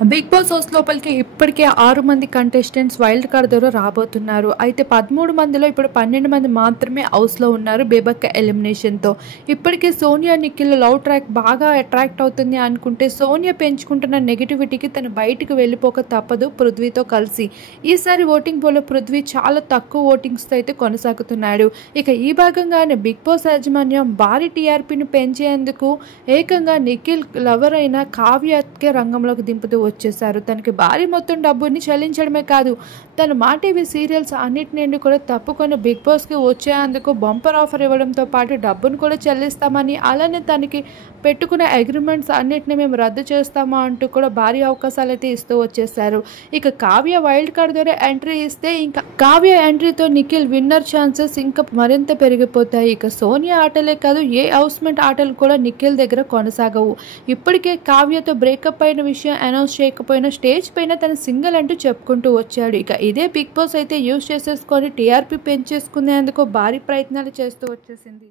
Big boss house లోపలికి ఇప్పటికే 6 మంది కంటెస్టెంట్స్ వైల్డ్ కార్డ్ ద్వారా రాబోతున్నారు. అయితే 13 మందిలో ఇప్పుడు 12 మంది మాత్రమే హౌస్‌లో ఉన్నారు బేబక్క ఎలిమినేషన్‌తో. ఇప్పటికే సోనియా, నిఖిల్ లవ్ ట్రాక్ బాగా అట్రాక్ట్ అవుతుంది అనుకుంటే సోనియా పెంచుకుంటున్న నెగటివిటీకి తను బయటికి వెళ్ళిపోక తప్పదు పృథ్వీతో కలిసి. ఈసారి ఓటింగ్ పోల్‌లో పృథ్వీ చాలా తక్కువ ఓటింగ్స్‌తో అయితే కొనసాగుతున్నాడు. ఇక ఈ భాగంగానే బిగ్ బాస్ యాజమాన్యం భారీ టీఆర్పీని పెంచేందుకు ఏకంగా నిఖిల్ లవర్ అయిన కావ్యకే రంగంలోకి దింపుతూ వచ్చేశారు. తనకి భారీ మొత్తం డబ్బుని చెల్లించడమే కాదు, తను మా టీవీ సీరియల్స్ అన్నిటి నుండి కూడా తప్పుకొని బిగ్ బాస్కి వచ్చేందుకు బంపర్ ఆఫర్ ఇవ్వడంతో పాటు డబ్బును కూడా చెల్లిస్తామని, అలానే తనకి పెట్టుకున్న అగ్రిమెంట్స్ అన్నిటిని మేము రద్దు చేస్తాము అంటూ కూడా భారీ అవకాశాలు అయితే ఇస్తూ వచ్చేసారు. ఇక కావ్య వైల్డ్ కార్డ్ ద్వారా ఎంట్రీ ఇస్తే ఇంకా కావ్య ఎంట్రీతో నిఖిల్ విన్నర్ ఛాన్సెస్ ఇంకా మరింత పెరిగిపోతాయి. ఇక సోనియా ఆటలే కాదు, ఏ హౌస్మేట్ ఆటలు కూడా నిఖిల్ దగ్గర కొనసాగవు. ఇప్పటికే కావ్యతో బ్రేకప్ అయిన విషయం అనౌన్స్ చేయకపోయినా స్టేజ్ పైన తన సింగిల్ అంటూ చెప్పుకుంటూ వచ్చాడు. ఇక ఇదే బిగ్ బాస్ అయితే యూజ్ చేసేసుకొని టీఆర్పీ పెంచేసుకునేందుకు భారీ ప్రయత్నాలు చేస్తూ వచ్చేసింది.